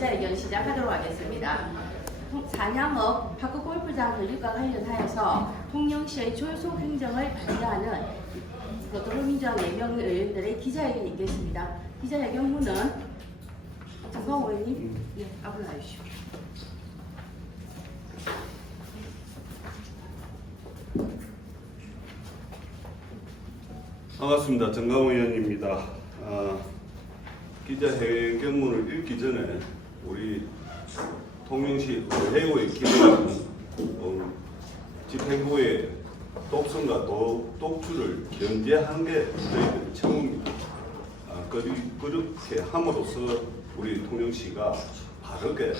기자회견 시작하도록 하겠습니다. 산양읍 파크 골프장 건립과 관련하여서 통영시의 졸속 행정을 반대하는 더불어민주당 4명 의원들의 기자회견이 있겠습니다. 기자회견문은 정광호 의원님 앞으로 나주시오. 반갑습니다. 정광호 의원입니다. 기자회견문을 읽기 전에 우리 통영시 의회의 기본은 집행부의 독선과 독주를 견제하는 게 저희들의 책무입니다. 그렇게 함으로써 우리 통영시가 바르게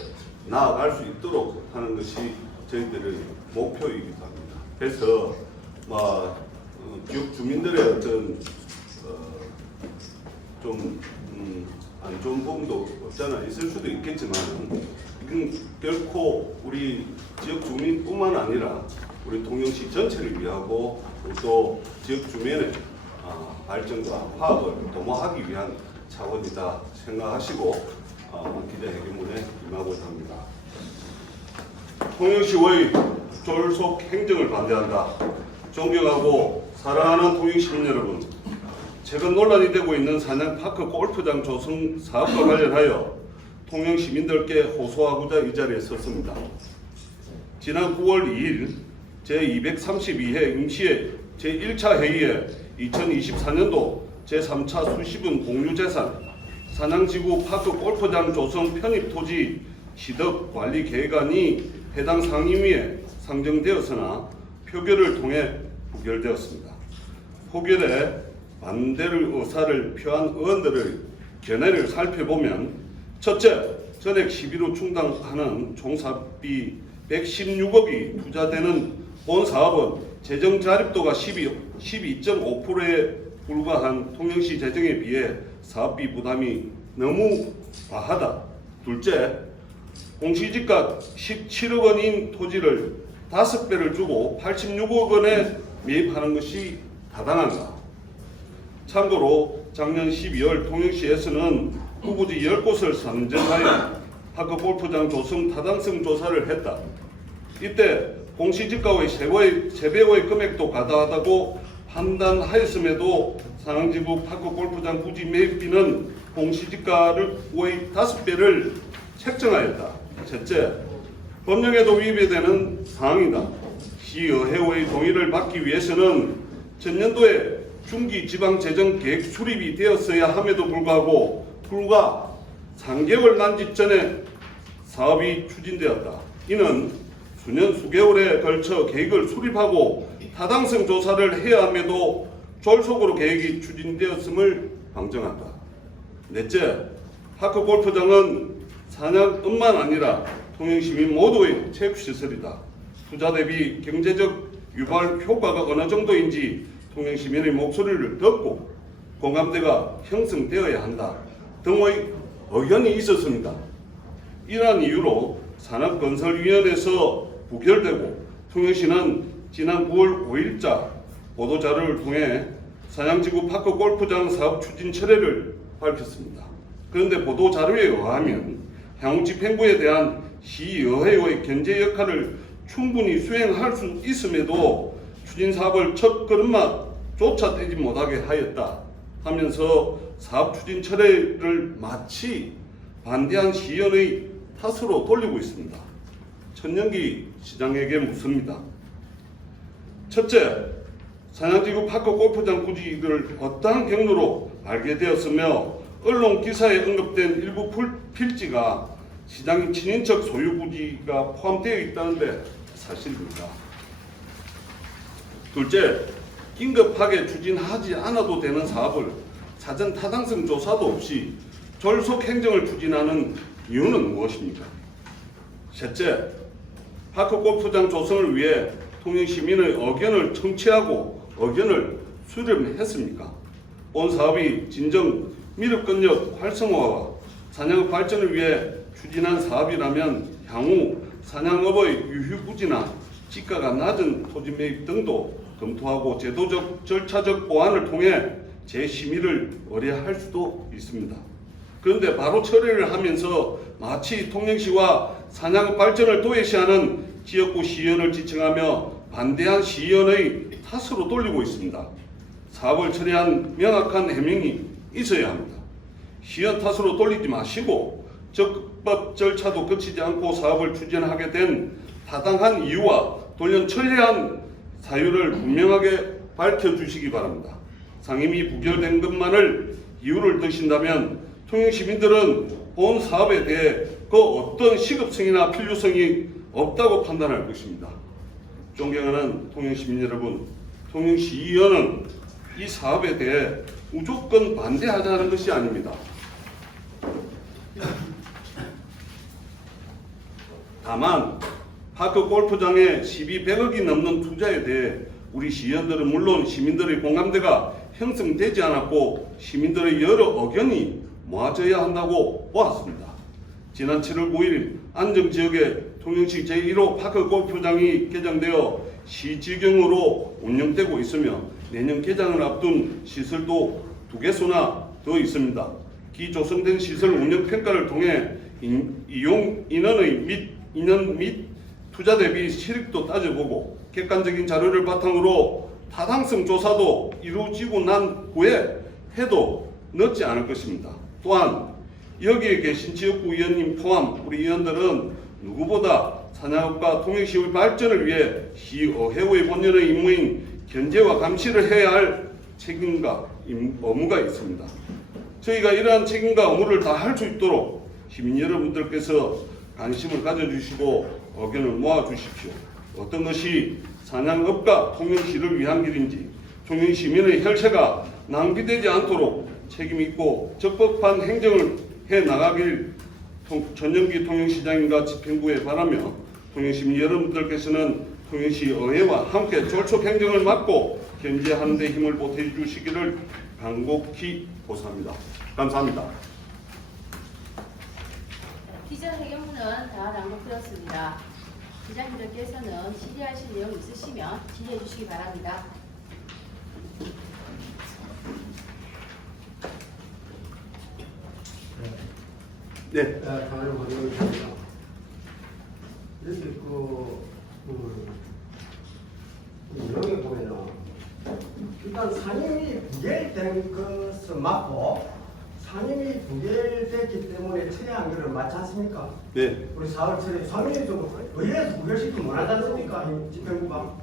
나아갈 수 있도록 하는 것이 저희들의 목표이기도 합니다. 그래서 지역 주민들의 어떤 좀 안 좋은 부분도 없잖아 있을 수도 있겠지만 이건 결코 우리 지역 주민뿐만 아니라 우리 통영시 전체를 위하고 또 지역 주민의 발전과 화합을 도모하기 위한 차원이다 생각하시고 기자회견문에 임하고자 합니다. 통영시의 졸속 행정을 반대한다. 존경하고 사랑하는 통영시민 여러분, 최근 논란이 되고 있는 산양파크 골프장 조성 사업과 관련하여 통영 시민들께 호소하고자 이 자리에 섰습니다. 지난 9월 2일 제232회 임시회 제1차 회의에 2024년도 제3차 수시분 공유재산 산양지구 파크 골프장 조성 편입 토지 시덕 관리 계획안이 해당 상임위에 상정되었으나 표결을 통해 부결되었습니다. 표결에 반대를 의사를 표한 의원들의 견해를 살펴보면 첫째, 전액 11호 충당하는 총사업비 116억이 투자되는 본 사업은 재정 자립도가 12.5%에 불과한 통영시 재정에 비해 사업비 부담이 너무 과하다. 둘째, 공시지가 17억 원인 토지를 5배를 주고 86억 원에 매입하는 것이 타당한가? 참고로 작년 12월 통영시에서는 후보지 10곳을 선정하여 파크 골프장 조성 타당성 조사를 했다. 이때 공시지가의 3배의 금액도 과다하다고 판단하였음에도 산양지구 파크 골프장 부지 매입비는 공시지가의 5배를 책정하였다. 셋째, 법령에도 위배되는 사항이다. 시의회의 동의를 받기 위해서는 전년도에 중기지방재정계획 수립이 되었어야 함에도 불구하고 불과 3개월 남짓 전에 사업이 추진되었다. 이는 수년 수개월에 걸쳐 계획을 수립하고 타당성 조사를 해야 함에도 졸속으로 계획이 추진되었음을 방증한다. 넷째, 파크 골프장은 산양뿐만 아니라 통영시민 모두의 체육시설이다. 투자 대비 경제적 유발 효과가 어느 정도인지 통영시민의 목소리를 듣고 공감대가 형성되어야 한다 등의 의견이 있었습니다. 이러한 이유로 산업건설위원회에서 부결되고 통영시는 지난 9월 5일자 보도자료를 통해 산양지구 파크 골프장 사업 추진 철회를 밝혔습니다. 그런데 보도자료에 의하면 향후 집행부에 대한 시의회의 견제 역할을 충분히 수행할 수 있음에도 추진 사업을 첫 걸음마조차 떼지 못하게 하였다 하면서 사업 추진 철회를 마치 반대한 시의원의 탓으로 돌리고 있습니다. 천연기 시장에게 묻습니다. 첫째, 산양지구 파크 골프장 부지를 어떠한 경로로 알게 되었으며 언론 기사에 언급된 일부 필지가 시장의 친인척 소유 부지가 포함되어 있다는데 사실입니까? 둘째, 긴급하게 추진하지 않아도 되는 사업을 사전 타당성 조사도 없이 졸속 행정을 추진하는 이유는 무엇입니까? 셋째, 파크 골프장 조성을 위해 통영시민의 의견을 청취하고 의견을 수렴했습니까? 본 사업이 진정 미륵건역 활성화와 산양업 발전을 위해 추진한 사업이라면 향후 산양업의 유휴부지나 지가가 낮은 토지 매입 등도 검토하고 제도적 절차적 보완을 통해 재심의를 의뢰할 수도 있습니다. 그런데 바로 처리를 하면서 마치 통영시와 산양읍 발전을 도외시하는 지역구 시의원을 지칭하며 반대한 시의원의 탓으로 돌리고 있습니다. 사업을 처리한 명확한 해명이 있어야 합니다. 시의원 탓으로 돌리지 마시고 적법 절차도 거치지 않고 사업을 추진하게 된 타당한 이유와 돌연 천리한 사유를 분명하게 밝혀주시기 바랍니다. 상임위 부결된 것만을 이유를 드신다면 통영 시민들은 본 사업에 대해 그 어떤 시급성이나 필요성이 없다고 판단할 것입니다. 존경하는 통영 시민 여러분, 통영시의원은 이 사업에 대해 무조건 반대하자는 것이 아닙니다. 다만 파크 골프장에 1200억이 넘는 투자에 대해 우리 시의원들은 물론 시민들의 공감대가 형성되지 않았고 시민들의 여러 의견이 모아져야 한다고 보았습니다. 지난 7월 9일 안정지역에 통영시 제1호 파크 골프장이 개장되어 시지경으로 운영되고 있으며 내년 개장을 앞둔 시설도 2개소나 더 있습니다. 기조성된 시설 운영 평가를 통해 이용 인원 및 투자 대비 실익도 따져보고 객관적인 자료를 바탕으로 타당성 조사도 이루어지고 난 후에 해도 늦지 않을 것입니다. 또한 여기에 계신 지역구 의원님 포함 우리 의원들은 누구보다 산양읍과 통영시의 발전을 위해 시의회의 본연의 임무인 견제와 감시를 해야 할 책임과 의무가 있습니다. 저희가 이러한 책임과 의무를 다 할 수 있도록 시민 여러분들께서 관심을 가져주시고 의견을 모아주십시오. 어떤 것이 산양읍과 통영시를 위한 길인지 통영시민의 혈세가 낭비되지 않도록 책임있고 적법한 행정을 해나가길 전영기 통영시장님과 집행부에 바라며 통영시민 여러분들께서는 통영시 의회와 함께 졸속 행정을 맡고 견제하는 데 힘을 보태주시기를 간곡히 고사합니다. 감사합니다. 기자회견문은 다 낭독되었습니다. 기자님들께서는 질의하실 내용 있으시면 질의해 주시기 바랍니다. 네. 다음으로 보내겠습니다. 이렇게 내용에 보면은 일단 상임위 부결된 것은 맞고 상임위 부결됐기 때문에 처리한 것을 맞지 않습니까? 네. 우리 사월 처리 상임위도 의회에서 부결시키면 못하지 않습니까? 집행부가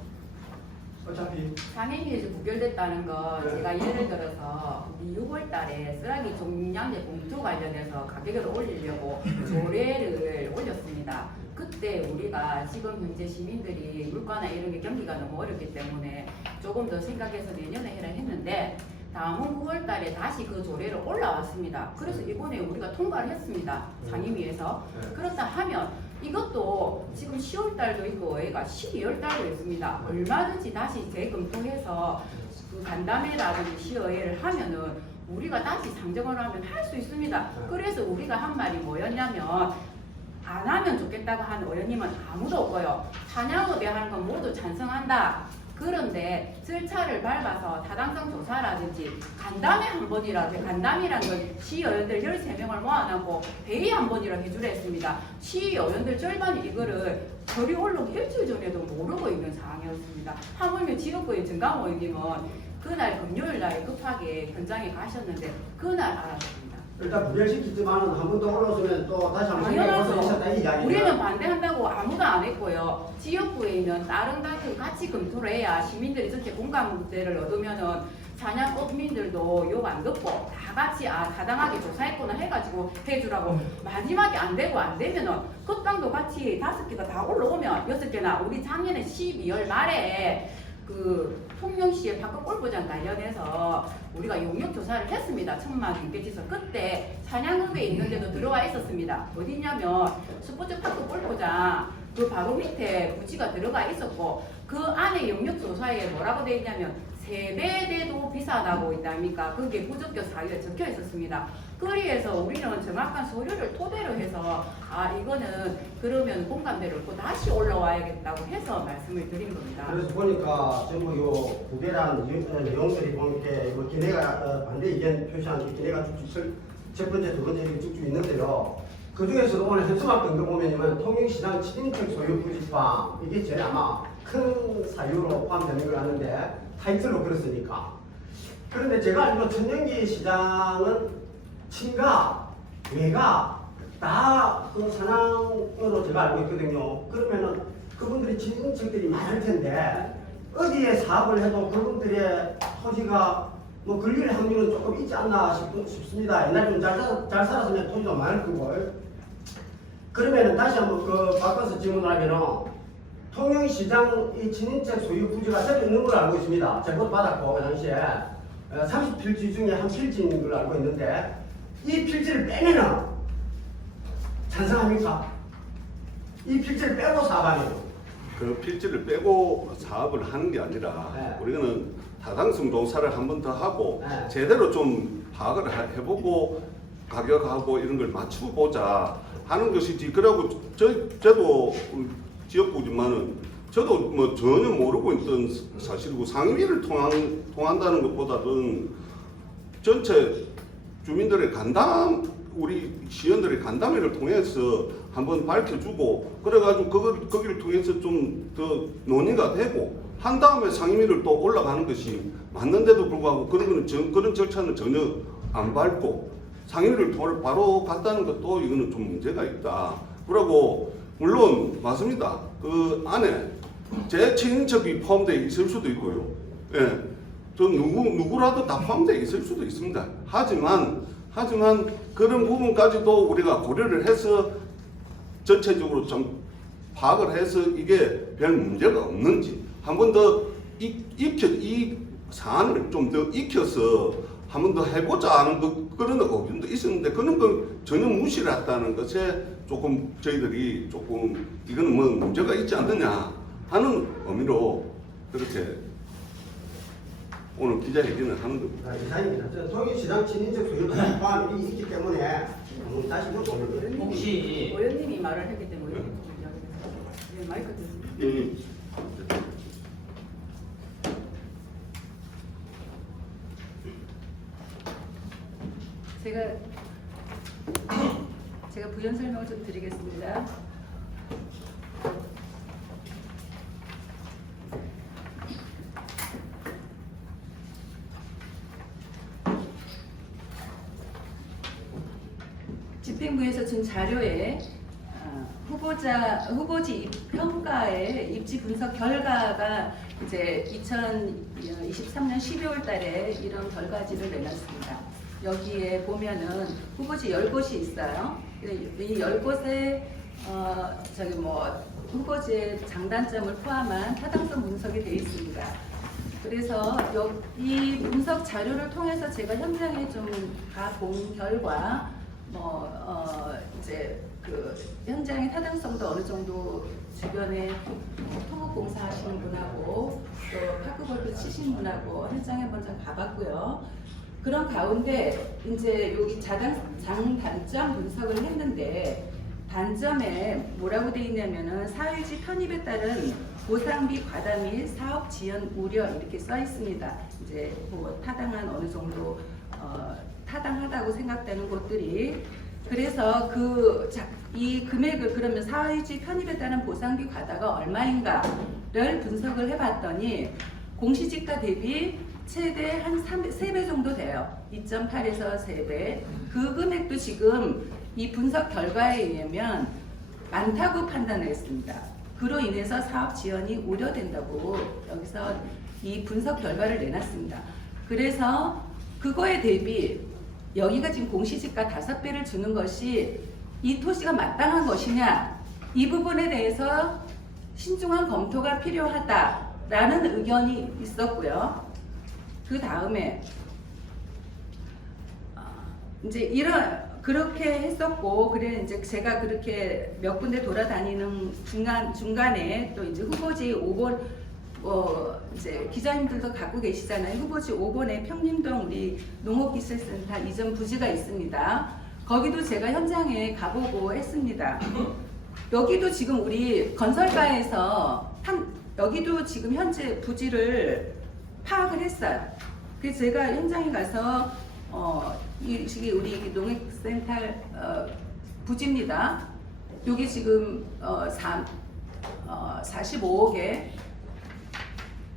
어차피 상임위에서 부결됐다는 거 네. 제가 예를 들어서 우리 6월 달에 쓰라기 종량제 봉투 관련해서 가격을 올리려고 조례를 올렸습니다. 그때 우리가 지금 현재 시민들이 물가나 이런 게 경기가 너무 어렵기 때문에 조금 더 생각해서 내년에 해라 했는데 다음 9월 달에 다시 그 조례를 올라왔습니다. 그래서 이번에 우리가 통과를 했습니다. 상임위에서. 네. 그렇다 하면 이것도 지금 10월 달도 있고 얘가 12월 달도 있습니다. 얼마든지 다시 재검토해서 그 간담회라든지 시의회를 하면은 우리가 다시 상정을 하면 할 수 있습니다. 그래서 우리가 한 말이 뭐였냐면 안 하면 좋겠다고 하는 의원님은 아무도 없고요. 산양읍에 하는 건 모두 찬성한다. 그런데 절차를 밟아서 타당성 조사라든지 간담회 한 번이라도 간담회라는 건 시의원들 13명을 모아놓고 회의 한 번이라도 해주려 했습니다. 시의원들 절반이 이거를 결의 올라오기 일주일 전에도 모르고 있는 상황이었습니다. 하물며 지역구의 정강 의원님은 그날 금요일 날에 급하게 현장에 가셨는데 그날 알았습니다. 일단 부결시키지만은 한 번 더 올라오면 또 다시 한번 생각해볼 수 있었다 이 이야기입니다. 우리는 반대한다고 아무도 안 했고요. 지역구에 있는 다른 단체 같이 검토를 해야 시민들이 전체 공감대를 얻으면은 산양읍민들도 욕 안 듣고 다 같이 타당하게 조사했구나 해가지고 해주라고 마지막에 안 되고 안 되면은 그 땅도 같이 5개가 다 올라오면 6개나 우리 작년에 12월 말에 그 통영시의 바깥 골프장 관련해서 우리가 용역 조사를 했습니다. 천막 임대지서 그때 산양읍에 있는 데도 들어와 있었습니다. 어디냐면 스포츠파크 골프장 그 바로 밑에 부지가 들어가 있었고 그 안에 용역 조사에 뭐라고 되어 있냐면 세배대도 비싸다고 있답니까? 그게 부적격 사유에 적혀 있었습니다. 그래서 우리는 정확한 서류를 토대로 해서 이거는 그러면 공감대를 얻고 다시 올라와야겠다고 해서 말씀을 드린 겁니다. 그래서 보니까 전부 요 부결한 내용들이 보니까 뭐 기내가 반대 의견 표시한 게 기내가 첫 번째, 두 번째 이렇게 쭉쭉 있는데요. 그 중에서도 오늘 현수막 등등 보면은 통영시장 7인택 소유 부지방 이게 제일 아마 큰 사유로 포함되는 걸 아는데 타이틀로 그렇으니까. 그런데 제가 알기로 천연기 시장은 친가, 얘가 다 그 산항으로 제가 알고 있거든요. 그러면은 그분들이 친인척들이 많을 텐데 어디에 사업을 해도 그분들의 토지가 뭐 걸릴 확률은 조금 있지 않나 싶습니다. 옛날에 좀 잘 살았으면 토지도 많을 거고. 그러면은 다시 한번 그 바꿔서 질문을 하면은 통영시장 이 친인척 소유 부지가 저기 있는 걸로 알고 있습니다. 제가 받았고 그 당시에 30필지 중에 한 필지인 걸로 알고 있는데 이 필지를 빼면은 찬성합니까? 이 필지를 빼고 사업하네요. 그 필지를 빼고 사업을 하는 게 아니라 네. 우리는 타당성 조사를 한 번 더 하고 네. 제대로 좀 파악을 해보고 가격하고 이런 걸 맞춰보자 하는 것이지. 그러고 저도 지역구지만은 저도 뭐 전혀 모르고 있던 사실이고 상임위를 통한다는 것보다는 전체 주민들의 간담, 우리 시의원들의 간담회를 통해서 한번 밝혀주고 그래가지고 거기를 통해서 좀 더 논의가 되고 한 다음에 상임위를 또 올라가는 것이 맞는데도 불구하고 그런 절차는 전혀 안 밟고 상임위를 바로 갔다는 것도 이거는 좀 문제가 있다. 그리고 물론 맞습니다. 그 안에 제 친인척이 포함되어 있을 수도 있고요. 예, 저 누구라도 다 포함되어 있을 수도 있습니다. 하지만 그런 부분까지도 우리가 고려를 해서 전체적으로 좀 파악을 해서 이게 별 문제가 없는지 한 번 더 이 사안을 좀 더 익혀서 한 번 더 해보자 하는 그런 의견도 있었는데 그런 걸 전혀 무시를 했다는 것에 조금 저희들이 조금 이거는 뭐 문제가 있지 않느냐 하는 의미로 그렇게 오늘 기자회견을 하는 겁니다. 이상입니다. 통일시장 친인척 소유 포함이 있기 때문에 다시 물어보는 혹시 의원님이 말을 했기 때문에 마이크 드세요. 제가 부연 설명을 좀 드리겠습니다. 집행부에서 준 자료에 후보지 평가의 입지 분석 결과가 이제 2023년 12월 달에 이런 결과지를 내놨습니다. 여기에 보면은 후보지 10곳이 있어요. 이 10곳에 후보지의 장단점을 포함한 타당성 분석이 되어 있습니다. 그래서 이 분석 자료를 통해서 제가 현장에 좀 가본 결과 이제 그 현장의 타당성도 어느 정도 주변에 토목공사 하시는 분하고 또 파크골프 치시는 분하고 현장에 먼저 가봤고요. 그런 가운데 이제 여기 장단점 분석을 했는데 단점에 뭐라고 돼 있냐면은 사회지 편입에 따른 보상비 과다 및 사업 지연 우려 이렇게 써 있습니다. 이제 뭐 타당한 어느 정도 타당하다고 생각되는 곳들이 그래서 이 금액을 그러면 사회지 편입에 따른 보상비 과다가 얼마인가를 분석을 해봤더니 공시지가 대비 최대 한 3배 정도 돼요. 2.8에서 3배. 그 금액도 지금 이 분석 결과에 의하면 많다고 판단을 했습니다. 그로 인해서 사업 지연이 우려된다고 여기서 이 분석 결과를 내놨습니다. 그래서 그거에 대비 여기가 지금 공시지가 5배를 주는 것이 이 토지가 마땅한 것이냐 이 부분에 대해서 신중한 검토가 필요하다라는 의견이 있었고요. 그 다음에 이제 그렇게 했었고 그래 이제 제가 그렇게 몇 군데 돌아다니는 중간에 또 이제 후보지 5번 이제 기자님들도 갖고 계시잖아요. 후보지 5번에 평림동 우리 농업기술센터 이전 부지가 있습니다. 거기도 제가 현장에 가보고 했습니다. 여기도 지금 우리 건설가에서 여기도 지금 현재 부지를 파악을 했어요. 그래서 제가 현장에 가서 이 지금 우리 농협센터 부지입니다. 여기 지금 45억에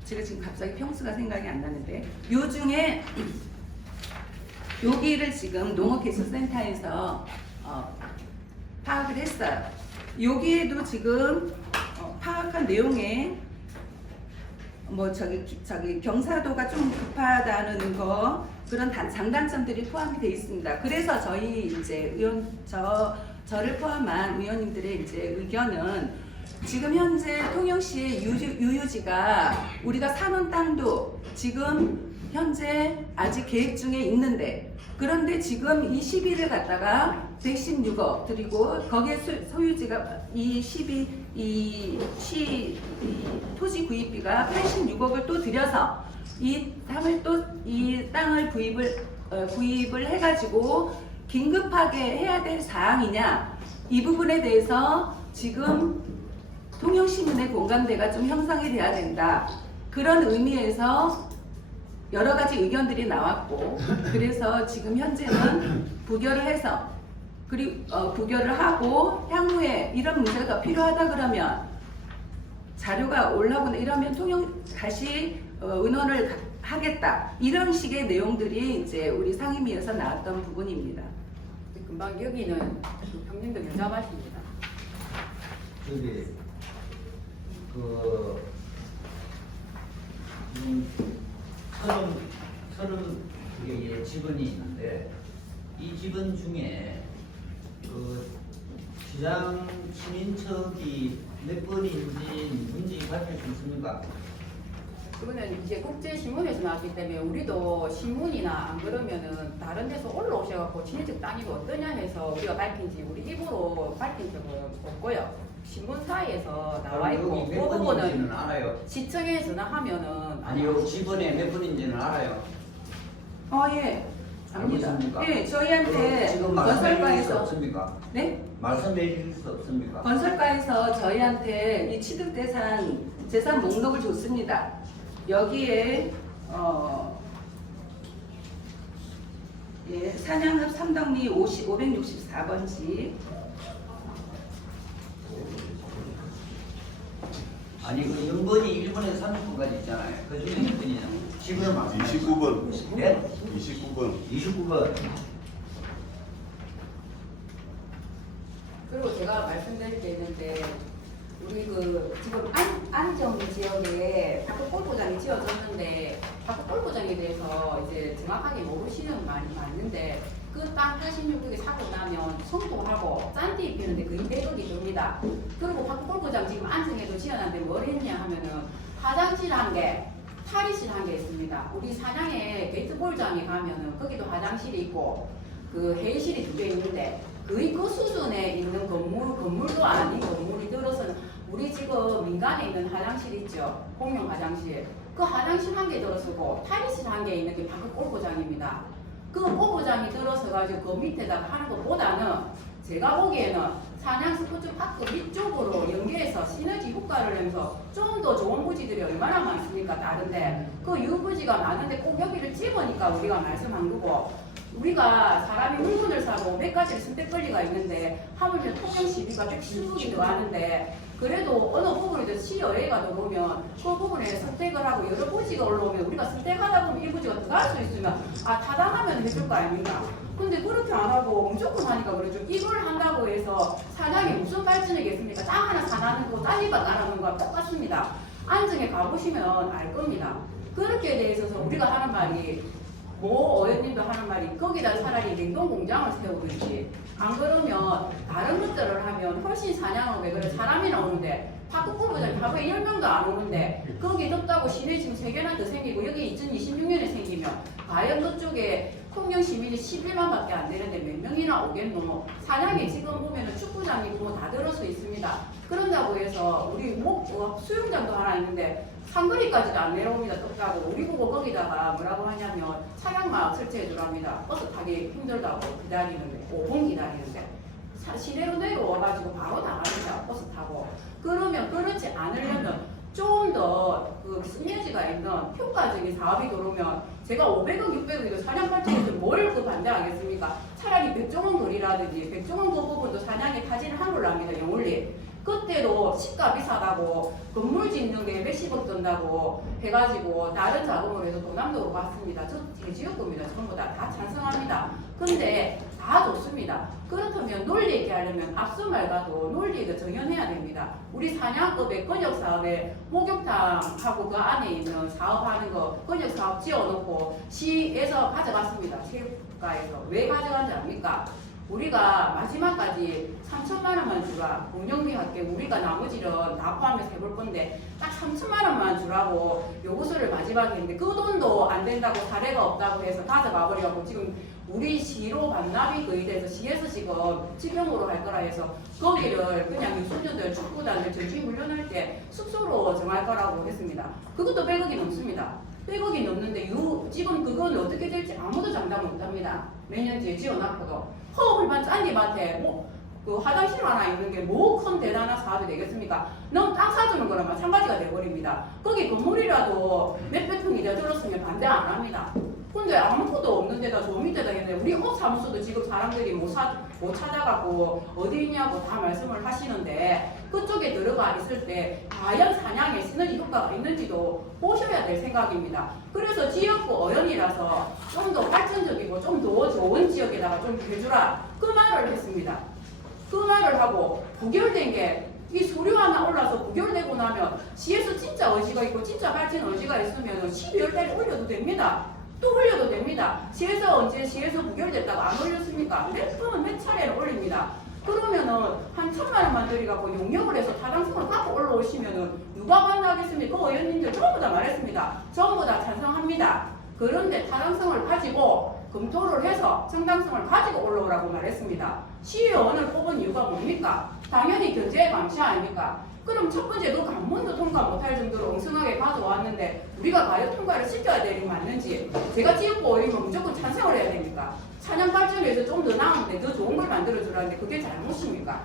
제가 지금 갑자기 평수가 생각이 안 나는데 요 중에 여기를 지금 농업기술센터에서 파악을 했어요. 여기에도 지금 파악한 내용에 뭐 저기 경사도가 좀 급하다는 거 그런 장단점들이 포함이 되어 있습니다. 그래서 저희 이제 저를 포함한 의원님들의 이제 의견은 지금 현재 통영시의 유유지가 우리가 사는 땅도 지금 현재 아직 계획 중에 있는데 그런데 지금 이 12를 갖다가 116억 드리고 거기에 소유지가 이 토지 구입비가 86억을 또 들여서 이 땅을 구입을 해가지고 긴급하게 해야 될 사항이냐 이 부분에 대해서 지금 통영시민의 공감대가 좀 형성이 돼야 된다. 그런 의미에서 여러 가지 의견들이 나왔고 그래서 지금 현재는 부결을 해서 그리고 부결을 하고 향후에 이런 문제가 더 필요하다 그러면 자료가 올라오거나 이러면 통영 다시 의논을 하겠다 이런 식의 내용들이 이제 우리 상임위에서 나왔던 부분입니다. 금방 여기는 평림도 여자밭입니다. 저기 서른 개의 지번이 있는데 이 지번 중에 시장 친인척이 몇 번인지 누군지 밝힐 수 있습니까? 그거는 이제 국제 신문에서 나왔기 때문에 우리도 신문이나 안 그러면은 다른 데서 올라오셔갖고 친인척 땅이고 어떠냐 해서 우리가 밝힌지 우리 입으로 밝힌 적은 없고요. 신문사에서 나와 있고 여기 그 몇 부분은 번인지는 알아요. 시청에 전화하면은 아니요, 지번에 몇 번인지는 알아요. 예. 알고 압니다. 있습니까? 예, 저희한테 지금 말씀해 주실 수 건설과에서 없습니까? 네? 말씀해 주실 수 없습니까? 건설과에서 저희한테 이 취득 재산 목록을 줬습니다. 여기에 산양읍 삼덕리 564번지 아니 그 연번이 1번에서 30번까지 있잖아요. 그 중에 몇 번이냐? 지번을 말씀해 29번. 네? 29번. 29번. 그리고 제가 말씀드릴 게 있는데 우리 지금 안정 지역에 바꾸 골프장이 지어졌는데 바꾸 골프장에 대해서 이제 정확하게 모르시는 말이 많은데 그 땅 86억에 사고 나면 선고하고 짠띠 피는데 거의 100억이 듭니다. 그리고 바꾸 골프장 지금 안정에도 지어놨는데 뭘 했냐 하면은 화장실 한 개, 탈의실 한 개 있습니다. 우리 사냥에 게이트볼장에 가면은 거기도 화장실이 있고 그 회의실이 2개 있는데 거의 그 수준에 있는 건물도 아닌 건물이 들어서는 우리 지금 민간에 있는 화장실 있죠. 공용 화장실. 그 화장실 한 개 들어서고 탈의실 한 개 있는 게 바로 골프장입니다. 그 골프장이 들어서가지고 그 밑에다가 하는 것보다는 제가 보기에는 산양 스포츠파크 위쪽으로 연계해서 시너지 효과를 내면서 좀 더 좋은 부지들이 얼마나 많습니까? 다른데 그 유부지가 많은데 꼭 여기를 집으니까 우리가 말씀한 거고 우리가 사람이 물건을 사고 몇 가지 선택 권리가 있는데 하물며 통영 시비가 110억이 들어가는데 그래도 어느 부분에 시의회가 들어오면 그 부분에 선택을 하고 여러 부지가 올라오면 우리가 선택하다 보면 이 부지가 들어갈 수 있으면 타당하면 해줄 거 아닙니까? 근데 그렇게 안 하고 무조건 하니까 그러죠. 이걸 한다고 해서 사장이 무슨 발전이겠습니까? 땅 하나 사나는 거 딸리밭 안 하는 거랑 똑같습니다. 안정에 가보시면 알 겁니다. 그렇게 대해서 우리가 하는 말이 모 의원님도 하는 말이 거기다 차라리 냉동 공장을 세우든지 안 그러면 다른 것들을 하면 훨씬 사냥하고 그래 사람이 나오는데 파크골프장이 하루에 10명도 안 오는데 거기 덥다고 시내 지금 3개나 더 생기고 여기 2026년에 생기면 과연 그쪽에 통영 시민이 11만밖에 안 되는데 몇 명이나 오겠노. 사냥에 지금 보면은 축구장 있고 다 들어서 있습니다. 그런다고 해서 우리 수영장도 하나 있는데 상거리까지도 안 내려옵니다. 덥다고 우리 보고 거기다가 뭐라고 하냐면 차량막 설치해 주랍니다. 버스 타기 힘들다고 기다리는데 5분 기다리는데 시내로 내려와가지고 바로 나갑니다. 버스 타고. 그러면 그렇지 않으려면 좀 더 그 시너지가 있는 효과적인 사업이 들어오면 제가 500억, 600억이고 사냥 발전에서 뭘 그 반대하겠습니까? 차라리 백종원 거리라든지 백종원 그 부분도 사냥에 타진을 한 걸로 압니다. 영월리. 그때도 시가 비싸다고 건물 짓는 게 몇십억 든다고 해가지고 다른 자금으로 해서 도남도로 갔습니다. 저 제 지역구입니다. 전부 다 찬성합니다. 근데 다 좋습니다. 그렇다면 논리 있게 하려면 앞서 말과도 논리가 정연해야 됩니다. 우리 사냥급의 건역 사업에 목욕탕하고 그 안에 있는 사업하는 거 건역 사업 지어놓고 시에서 가져갔습니다. 체육가에서 왜 가져간지 압니까? 우리가 마지막까지 3천만 원만 주라. 운영비 할게 우리가 나머지는 다 포함해서 해볼 건데 딱 3천만 원만 주라고 요구서를 마지막에 했는데 그 돈도 안 된다고 사례가 없다고 해서 가져가 버려갖고 지금 우리 시로 반납이 거의 돼서 시에서 지금 직영으로 할 거라 해서 거기를 그냥 유소년들 축구단들 전주에 훈련할 때 숙소로 정할 거라고 했습니다. 그것도 100억이 넘습니다. 100억이 넘는데 지금 그건 어떻게 될지 아무도 장담 못합니다. 몇 년 뒤에 지어놨고도 허업을만 짠디밭에 그 화장실 하나 있는 게 뭐 큰 대단한 사업이 되겠습니까? 너무 땅 사주는 거랑 마찬가지가 돼버립니다. 거기 건물이라도 몇백 평이나 들었으면 반대 안 합니다. 근데 아무것도 없는 데다 저 밑에다 했는데 우리 업 사무소도 지금 사람들이 못 찾아가고 어디 있냐고 다 말씀을 하시는데 그쪽에 들어가 있을 때 과연 사냥에 시너지 효과가 있는지도 보셔야 될 생각입니다. 그래서 지역구 어연이라서 좀 더 발전적이고 좀 더 좋은 지역에다가 좀 해주라 그 말을 했습니다. 그 말을 하고 부결된 게 이 서류 하나 올라서 부결되고 나면 시에서 진짜 의지가 있고 진짜 발전 의지가 있으면 12월 달에 올려도 됩니다. 또 올려도 됩니다. 시에서 부결됐다가 안 올렸습니까? 몇 차례를 올립니다. 그러면은 한 1,000만 원만 들이갖고 용역을 해서 타당성을 갖고 올라오시면은 누가 반대하겠습니까? 그 의원님들 전부 다 말했습니다. 전부 다 찬성합니다. 그런데 타당성을 가지고 검토를 해서 정당성을 가지고 올라오라고 말했습니다. 시의원을 뽑은 이유가 뭡니까? 당연히 견제의 감시 아닙니까? 그럼 첫 번째 그 관문도 통과 못할 정도로 엉성하게 가져왔는데 우리가 과연 통과를 시켜야 되는 게 맞는지 제가 지역구 어리면 무조건 찬성을 해야 됩니까? 사냥 발전에서 좀 더 나은데 더 좋은 걸 만들어주라는데 그게 잘못입니까?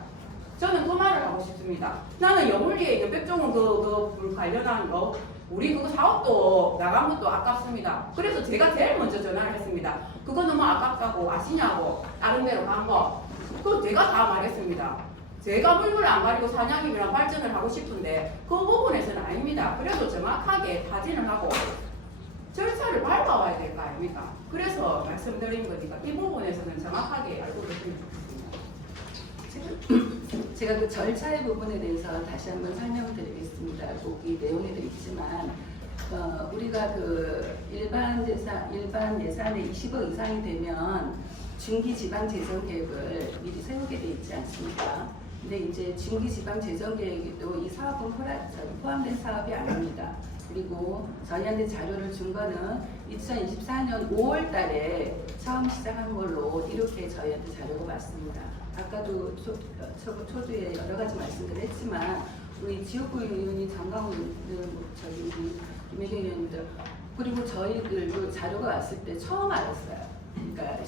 저는 그 말을 하고 싶습니다. 나는 영월리에 있는 백종원 그 관련한 거 우리 그거 사업도 나간 것도 아깝습니다. 그래서 제가 제일 먼저 전화를 했습니다. 그거 너무 아깝다고 아시냐고 다른 데로 간 거. 그거 제가 다 말했습니다. 제가 물건을 안 가리고 사냥입이랑 발전을 하고 싶은데 그 부분에서는 아닙니다. 그래도 정확하게 타진을 하고 절차를 밟아와야 될 거 아닙니까? 그래서 말씀드린 거니까 이 부분에서는 정확하게 알고 계시면 좋겠습니다. 제가 그 절차의 부분에 대해서 다시 한번 설명드리겠습니다. 거기 내용에도 있지만 우리가 그 일반 예산의 20억 이상이 되면 중기지방재정계획을 미리 세우게 돼 있지 않습니까? 근데 이제 중기지방재정계획에도 이 사업은 포함된 사업이 아닙니다. 그리고 저희한테 자료를 준 거는 2024년 5월 달에 처음 시작한 걸로 이렇게 저희한테 자료가 왔습니다. 아까도 초두에 여러 가지 말씀을 했지만 우리 지역구 의원이 장강훈 저희 김혜경 의원님들 그리고 저희들도 자료가 왔을 때 처음 알았어요. 그러니까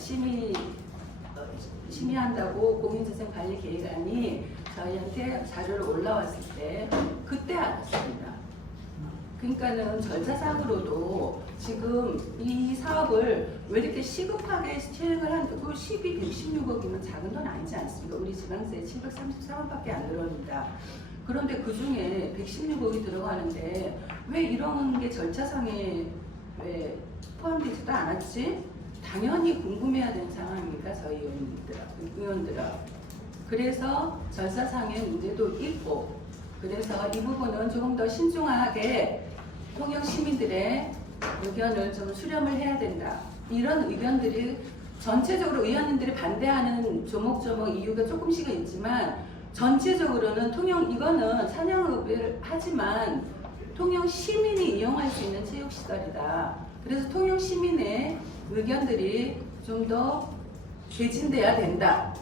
심의한다고 공인재생관리계획안이 저희한테 자료를 올라왔을 때 그때 알았습니다. 그러니까는 절차상으로도 지금 이 사업을 왜 이렇게 시급하게 시행을 하는가? 그 116억이면 작은 돈 아니지 않습니까? 우리 지방세에 734원밖에 안 들어옵니다. 그런데 그 중에 116억이 들어가는데 왜 이런 게 절차상에 왜 포함되지도 않았지? 당연히 궁금해야 되는 상황입니다. 저희 의원들은. 그래서 절차상의 문제도 있고 그래서 이 부분은 조금 더 신중하게 통영 시민들의 의견을 좀 수렴을 해야 된다. 이런 의견들이 전체적으로 의원님들이 반대하는 조목조목 이유가 조금씩은 있지만 전체적으로는 통영 이거는 사냥업을 하지만 통영 시민이 이용할 수 있는 체육시설이다. 그래서 통영 시민의 의견들이 좀 더 개진돼야 된다.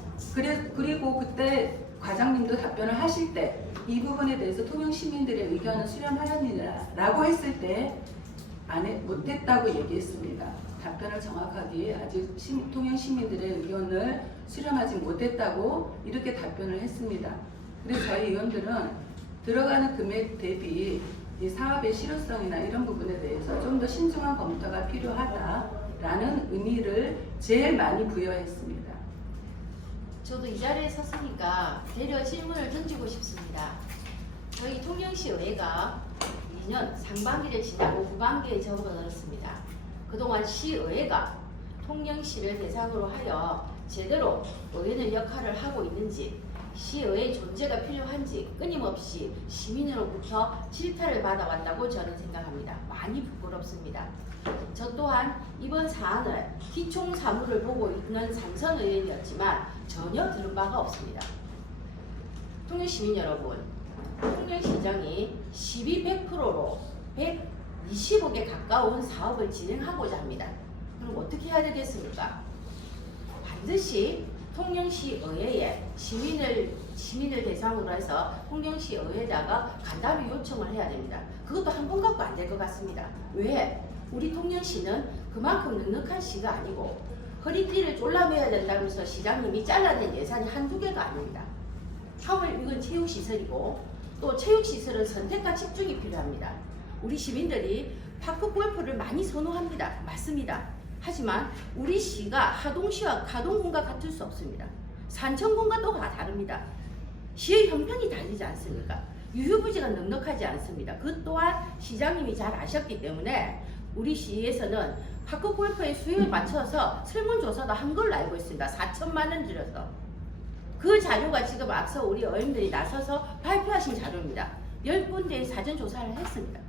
그리고 그때 과장님도 답변을 하실 때 이 부분에 대해서 통영 시민들의 의견을 수렴하였느냐라고 했을 때 못했다고 얘기했습니다. 답변을 정확하게 아직 통영 시민들의 의견을 수렴하지 못했다고 이렇게 답변을 했습니다. 그래서 저희 의원들은 들어가는 금액 대비 이 사업의 실효성이나 이런 부분에 대해서 좀 더 신중한 검토가 필요하다라는 의미를 제일 많이 부여했습니다. 저도 이 자리에 섰으니까 대려 질문을 던지고 싶습니다. 저희 통영시 의회가 2년 상반기를 지나고 후반기에 접어들었습니다. 그동안 시의회가 통영시를 대상으로 하여 제대로 의회는 역할을 하고 있는지, 시의회의 존재가 필요한지 끊임없이 시민으로부터 질타를 받아왔다고 저는 생각합니다. 많이 부끄럽습니다. 저 또한 이번 사안을 기총사무를 보고 있는 상선 의원이었지만 전혀 들은 바가 없습니다. 통영시민 여러분, 통영시장이 1200%로 120억에 가까운 사업을 진행하고자 합니다. 그럼 어떻게 해야 되겠습니까? 반드시 통영시 의회에 시민을 대상으로 해서 통영시 의회에다가 간담회 요청을 해야 됩니다. 그것도 한 번 갖고 안 될 것 같습니다. 왜? 우리 통영시는 그만큼 넉넉한 시가 아니고 허리띠를 졸라매야 된다면서 시장님이 잘라낸 예산이 한두 개가 아닙니다. 하물 이건 체육시설이고 또 체육시설은 선택과 집중이 필요합니다. 우리 시민들이 파크 골프를 많이 선호합니다. 맞습니다. 하지만 우리 시가 하동시와 가동군과 같을 수 없습니다. 산청군과 또 다릅니다. 시의 형편이 다르지 않습니까? 유휴부지가 넉넉하지 않습니다. 그 또한 시장님이 잘 아셨기 때문에 우리 시에서는 파크 골프의 수요에 맞춰서 설문조사도 한 걸로 알고 있습니다. 4천만 원 들여서. 그 자료가 지금 앞서 우리 의원들이 나서서 발표하신 자료입니다. 10군데의 사전조사를 했습니다.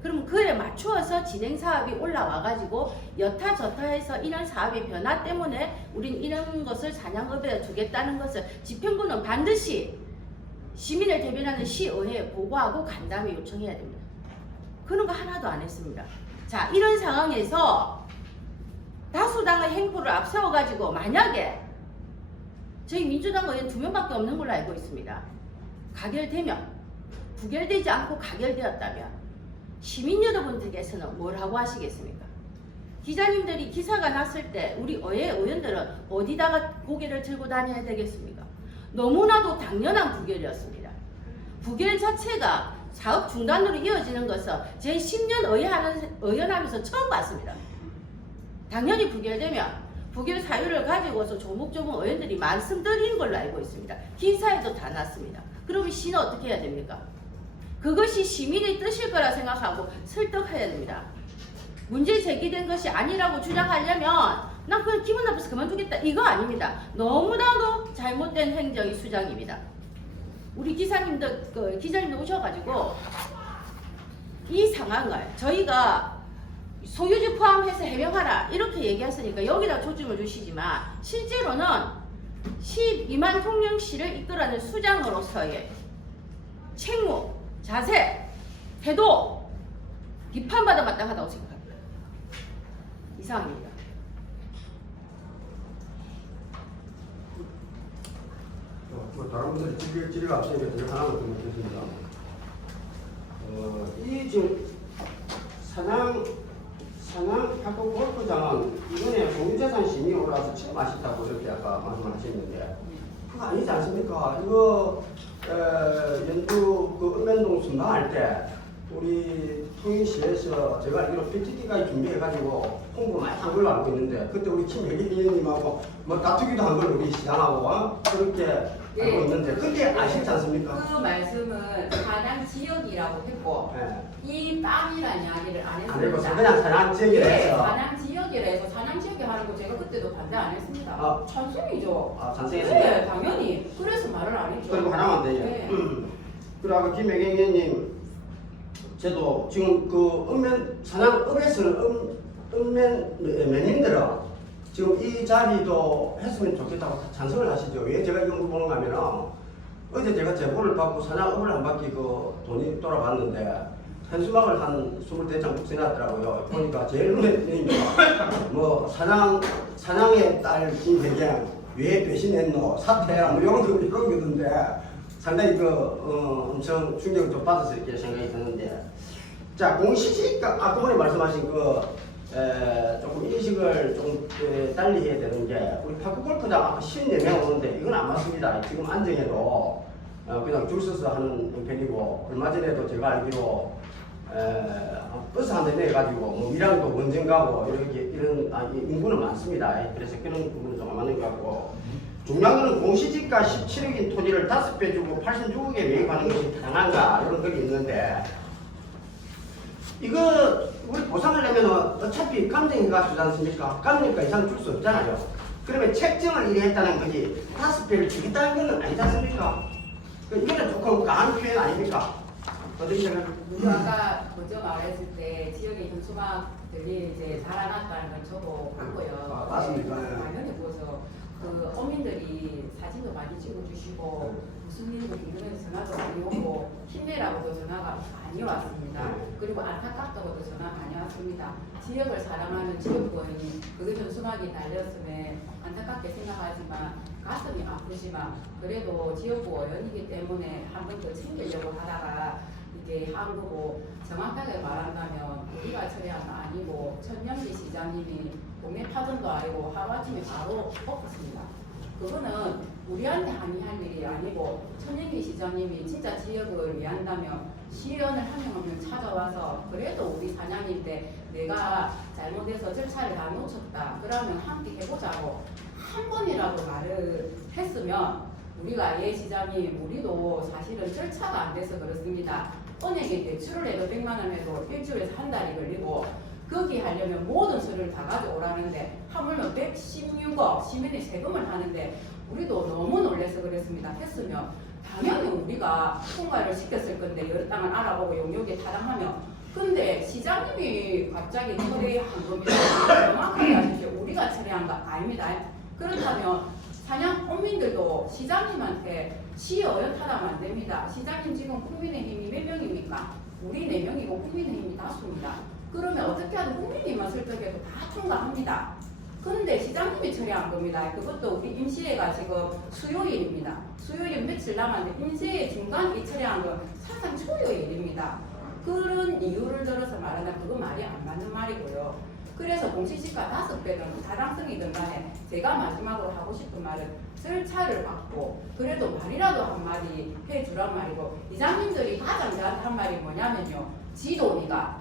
그럼 그에 맞추어서 진행사업이 올라와가지고 여타저타 해서 이런 사업의 변화 때문에 우린 이런 것을 사냥업에 두겠다는 것을 집행부는 반드시 시민을 대변하는 시의회에 보고하고 간담회 요청해야 됩니다. 그런 거 하나도 안 했습니다. 자, 이런 상황에서 다수당의 행포를 앞세워가지고 만약에 저희 민주당 의원 2명밖에 없는 걸로 알고 있습니다. 가결되면, 부결되지 않고 가결되었다면 시민 여러분들께서는 뭐라고 하시겠습니까? 기자님들이 기사가 났을 때 우리 의회 의원들은 어디다가 고개를 들고 다녀야 되겠습니까? 너무나도 당연한 부결이었습니다. 부결 자체가 사업 중단으로 이어지는 것은 제 10년 의원하면서 처음 봤습니다. 당연히 부결되면 부결 사유를 가지고서 조목조목 의원들이 말씀드리는 걸로 알고 있습니다. 기사에도 다 났습니다. 그러면 시는 어떻게 해야 됩니까? 그것이 시민의 뜻일 거라 생각하고 설득해야 됩니다. 문제 제기된 것이 아니라고 주장하려면 난 그냥 기분 나빠서 그만두겠다 이거 아닙니다. 너무나도 잘못된 행정의 수장입니다. 우리 기자님들 오셔가지고 이 상황을 저희가 소유주 포함해서 해명하라 이렇게 얘기했으니까 여기다 초점을 주시지만 실제로는 12만 통영시를 이끌어낸 수장으로서의 책무, 자세, 태도 비판받아 마땅하다고 생각합니다. 이상입니다. 다른 분들이 질의가 없으니까 제가 하나만 더 묻겠습니다. 이 지금 산양 파크 골프장은 이번에 공유재산 심의 올라와서 처음 하셨다고 이렇게 아까 말씀을 하셨는데 그거 아니지 않습니까? 이거 연두 그 읍면동 순방할 때 우리 통일시에서 제가 알기로 PTT까지 준비해가지고 홍보 많이 한 걸로 알고 있는데 그때 우리 김혜기 의원님하고 뭐 다투기도 한 걸로 우리 시장하고 그렇게 알고 있는데 그때 아시지 않습니까? 그 말씀은 산양 지역이라고 했고 네. 이 땅이라는 이야기를 안 안 했습니다. 해봐서 그냥 산양 지역이라 네, 해서 산양 지역이라 해서 산양 지역에 하는 거 제가 그때도 반대 안 했습니다. 아. 찬성이죠. 찬성했습니다. 네, 당연히. 그래서 말을 안 했죠. 그리고 하나만 더 네. 그리고 김혜경 의원님 저도 지금 그 산양읍에서는 면민들은 지금 이 자리도 했으면 좋겠다고 찬성을 하시죠. 왜 제가 이런 걸 보는가 하면은 어제 제가 제보를 받고 산양읍을 한 바퀴 그 돈이 돌아봤는데 현수막을 한 24장 붙여놨더라고요. 보니까 제일 눈에 띄는 게 뭐 산양의 딸 김혜경 왜 배신했노 사퇴해라 뭐 이런 거던데 상당히 엄청 충격을 좀 받아서 이렇게 생각이 드는데 자 공시지가 아까 전에 말씀하신 조금 인식을 좀 달리 해야 되는 게 우리 파크 골프장 아까 14명 오는데 이건 안 맞습니다. 지금 안정해도 그냥 줄 서서 하는 편이고, 얼마 전에도 제가 알기로 버스 한 대 내가지고 뭐 밀양도 원정 가고 이런 인구는 많습니다. 그래서 그런 부분은 좀 안 맞는 것 같고, 중요한 거는 공시지가 17억인 토지를 5배 주고 86억에 매입하는 것이 타당한가 이런 글이 있는데, 이거 우리 보상을 내면 어차피 감정이가 주지 않습니까? 감정이가 이상 줄 수 없잖아요. 그러면 책정을 이래 했다는 거지 5배를 주겠다는 건 아니지 않습니까? 이거는 조금 강한 표현 아닙니까? 어떻게 생각하세요? 아까 먼저 말했을 때 지역의 현수막들이 이제 달아났다는 걸 저도 봤고요. 맞습니까? 당연히 보죠. 그 어민들이 사진도 많이 찍어주시고 무슨 일이고 궁금해서 전화도 많이 오고 힘내라고도 전화가 많이 왔습니다. 그리고 안타깝다고도 전화 많이 왔습니다. 지역을 사랑하는 지역구원이 그 현수막이 달렸음에 안타깝게 생각하지만 가슴이 아프지만 그래도 지역구원이기 때문에 한 번 더 챙기려고 하다가 이게 한 거고, 정확하게 말한다면 우리가 처리한 거 아니고 천명기 시장님이 동네 파전도 아니고 하루아침에 바로 엎었습니다. 그거는 우리한테 한의할 일이 아니고 천명기 시장님이 진짜 지역을 위한다면 시의원을 한 명 한 명 찾아와서 그래도 우리 사냥인데 내가 잘못해서 절차를 다 놓쳤다 그러면 함께 해보자고 한 번이라도 말을 했으면, 우리가 예 시장님 우리도 사실은 절차가 안 돼서 그렇습니다. 은행에 대출을 해도 100만 원 해도 일주일에서 한 달이 걸리고 거기 하려면 모든 서류를 다 가져오라는데 하물며 116억 시민이 세금을 하는데 우리도 너무 놀라서 그랬습니다. 했으면 당연히 우리가 통과를 시켰을 건데 여러 땅을 알아보고 용역에 타당하면, 근데 시장님이 갑자기 철회한 겁니다. 정확하게 아시죠? 우리가 철회한 거 아닙니다. 그렇다면 사냥 어민들도 시장님한테 시 어연타라면 안 됩니다. 시장님 지금 국민의힘이 몇 명입니까? 우리 4명이고 국민의힘이 5입니다. 그러면 어떻게 하든 국민의힘만 설득해도 다 통과합니다. 그런데 시장님이 처리한 겁니다. 그것도 우리 임시회가 지금 수요일입니다. 수요일 며칠 남았는데 임시회 중간에 처리한 건 사상 초유의 일입니다. 그런 이유를 들어서 말하면 그건 말이 안 맞는 말이고요. 그래서 공시지가 5배든 타당성이든 간에 제가 마지막으로 하고 싶은 말은 절차를 받고 그래도 말이라도 한마디 해주란 말이고, 이장님들이 가장 저한테 한 말이 뭐냐면요, 지도니까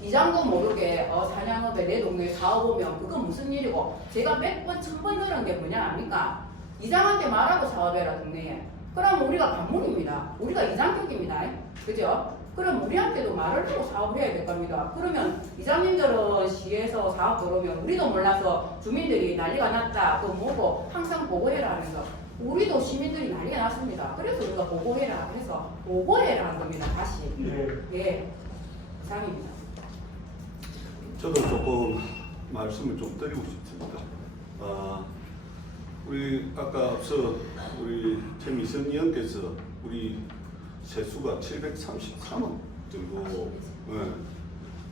이장도 모르게 사냥업에 내 동네에 사업 오면 그건 무슨 일이고, 제가 몇 번, 1000번 들은 게 뭐냐 압니까? 이장한테 말하고 사업해라 동네에. 그럼 우리가 관문입니다. 우리가 이장격입니다. 그죠? 그럼 우리한테도 말을 하고 사업을 해야 될 겁니다. 그러면 이장님들은 시에서 사업 들어오면 우리도 몰라서 주민들이 난리가 났다, 그거 뭐고 항상 보고해라 하면서 우리도 시민들이 난리가 났습니다. 그래서 우리가 보고해라 해서 보고해라 한 겁니다. 다시. 예. 이상입니다. 저도 조금 말씀을 좀 드리고 싶습니다. 우리 아까 앞서 우리 최미선 의원께서 우리 세수가 733원 정도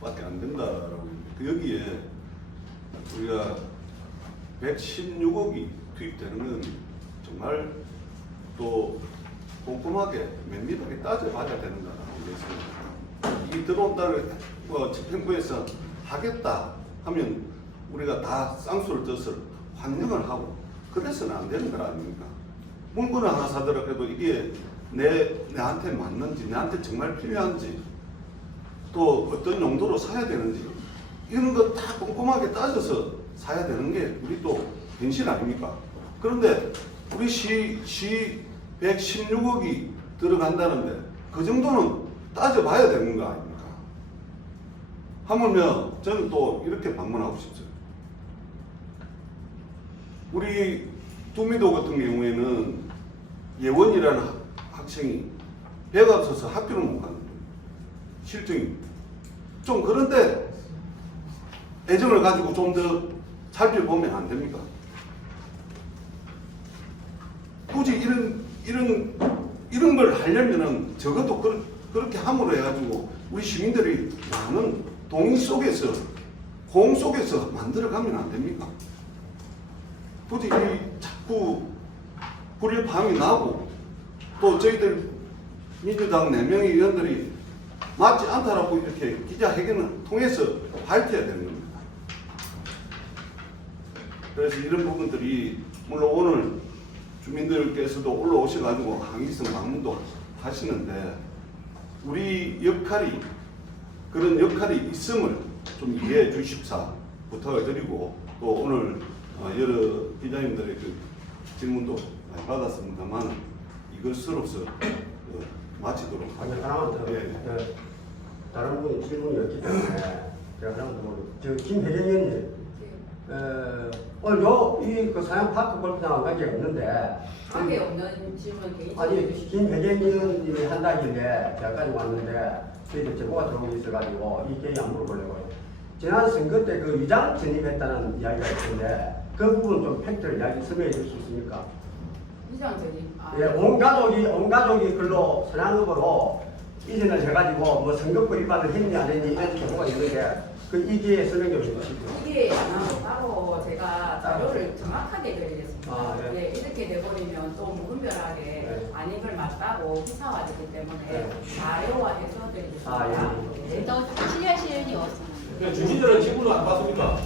밖에 안 된다라고. 여기에 우리가 116억이 투입되는 건 정말 또 꼼꼼하게 면밀하게 따져봐야 되는다라고 얘기했습니다. 이 들어온다를 집행부에서 하겠다 하면 우리가 다 쌍수를 떠서 환영을 하고 그래서는 안 되는 거 아닙니까? 물건을 하나 사더라도 이게 내한테 맞는지, 내한테 정말 필요한지, 또 어떤 용도로 사야 되는지 이런 거 다 꼼꼼하게 따져서 사야 되는 게 우리 또 현실 아닙니까? 그런데 우리 시 116억이 들어간다는데 그 정도는 따져봐야 되는 거 아닙니까? 하물며 저는 또 이렇게 반문하고 싶어요. 우리 두미도 같은 경우에는 예원이라는 학생이 배가 없어서 학교를 못 가는 거예요. 실정이. 좀 그런데 애정을 가지고 좀 더 살펴보면 안 됩니까? 굳이 이런 걸 하려면은 적어도 그렇게 함으로 해가지고 우리 시민들이 많은 동의 속에서, 공 속에서 만들어가면 안 됩니까? 굳이 자꾸 불일함이 나고 또 저희들 민주당 4명의 의원들이 맞지 않다라고 이렇게 기자회견을 통해서 밝혀야 되는 겁니다. 그래서 이런 부분들이 물론 오늘 주민들께서도 올라오셔가지고 항의성 방문도 하시는데 우리 역할이 그런 역할이 있음을 좀 이해해 주십사 부탁을 드리고 또 오늘 여러 기자님들의 그 질문도 많이 받았습니다만 이것으로서 마치도록 아니, 하나만 더. 예. 다른 분이 질문이었기 때문에 제가 하나만 더 모르고. 저 김혜경 의원님, 오늘 그 사양 파크 골프장과 관계가 없는데. 관계 없는 질문 개인적으로 아니, 해주시죠. 김혜경 의원님이 한다길래 제가까지 왔는데 저희들 제보가 들어온 게 있어가지고 이 게임 안 물어보려고요. 지난 선거 때 그 위장 전입했다는 이야기가 있는데 그 부분 좀 팩트를 이야기 설명해 줄 수 있습니까? 이상 전이 예, 온 가족이 글로 선양읍으로 이전을 해가지고 뭐 선거법 위반을 했니 안 했니 이런 제보가 있는데 그 이게 설명 좀 해주시고요. 이게 따로 제가 자료를 정확하게 드리겠습니다. 아, 네. 예, 이렇게 돼버리면 또 무분별하게 네. 아닌 걸 맞다고 기사화되기 때문에 네. 자료화해서 드리겠습니다. 아, 예. 또 신뢰시연이 없습니다. 주신들은 질문을 안 받습니까?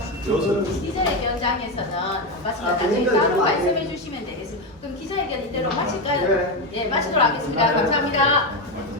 기자회견장에서는 안 봤습니다. 아, 나중에 그러니까 따로 좀 말씀해 주시면 되겠습니다. 그럼 기자회견 이대로 마칠까요? 네. 예, 마치도록 하겠습니다. 감사합니다.